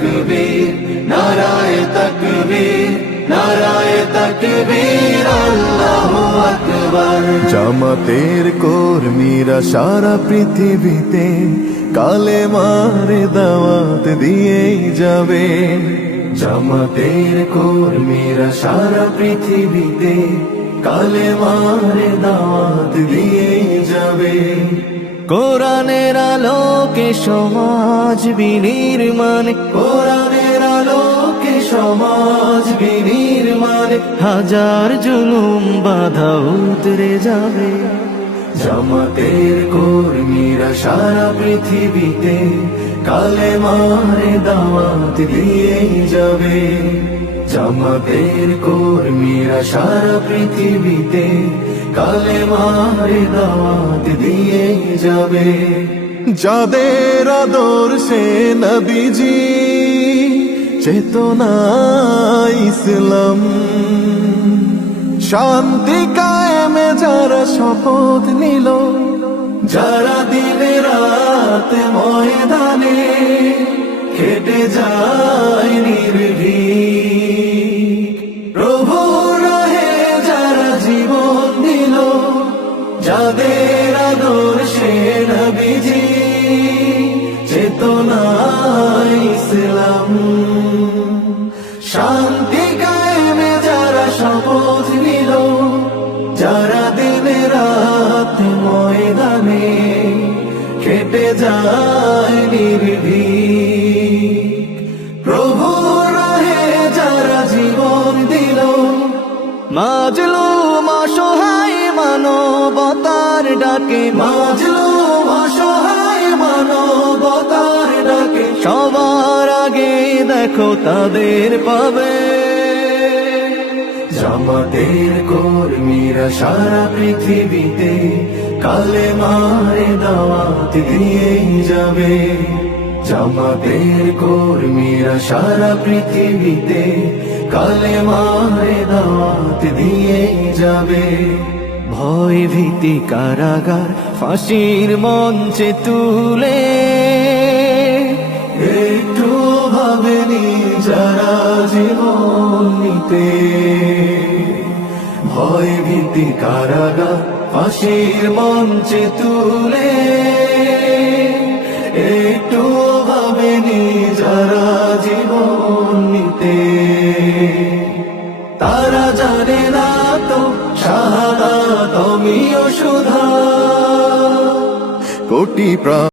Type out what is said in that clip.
তাকবীর নারায়ে তাকবীর নারায়ে তাকবীর আল্লাহু আকবার। জামাতের কর্মীরা সারা পৃথিবীতে কালেমার দাওয়াত দিয়েই যাবে। জামাতের কর্মীরা সারা পৃথিবীতে কালেমার দাওয়াত দিয়েই যাবে। কোরআনের আলোকে সমাজ বিনির্মাণ, কোরআনের আলোকে সমাজ বিনির্মাণ, হাজার জুলুম বাধা উতরে যাবে। জামাতের কর্মীরা সারা পৃথিবীতে কালেমার দাওয়াত দিয়েই যাবে। জামাতের কর্মীরা সারা পৃথিবীতে কালেমার দাওয়াত দিয়েই যাবে। যাদের আদর্শে নবীজি চেতনা ইসলাম, শান্তি কায়েমে যারা শপথ নিল, যারা দিনে রাত ময়দানে খেটে যায় নির্ভীক, প্রভুর রাহে যারা জীবন দিল, যাদের আদর্শে নবীজি চেতনা ইসলাম, শান্তি কায়েমে যারা শপথ নিল, যারা দিনে রাত ময়দানে খেটে যায় নির্ভীক, প্রভুর রাহে যারা জীবন দিল, মাজলুম অসহায় মানবতার ডাকে, মাজলুম অসহায় মানবতার ডাকে, সবার আগে দেখো তাদের পাবে। জামাতের কর্মীরা সারা পৃথিবীতে কালেমার দাওয়াত দিয়েই যাবে। জামাতের কর্মীরা সারা পৃথিবীতে কালেমার দাওয়াত দিয়েই যাবে। ভয় ভীতি কারাগার ফাঁসির মঞ্চে তুলে, একটু ভাবেনি যারা জীবন নিতে, ভয় ভীতি কারাগার ফাঁসির মঞ্চে তুলে, একটু ভাবেনি যারা জীবন নিতে, তারা জানে না তো শাহাদাত আমিও সুধা। কোটি প্রাণ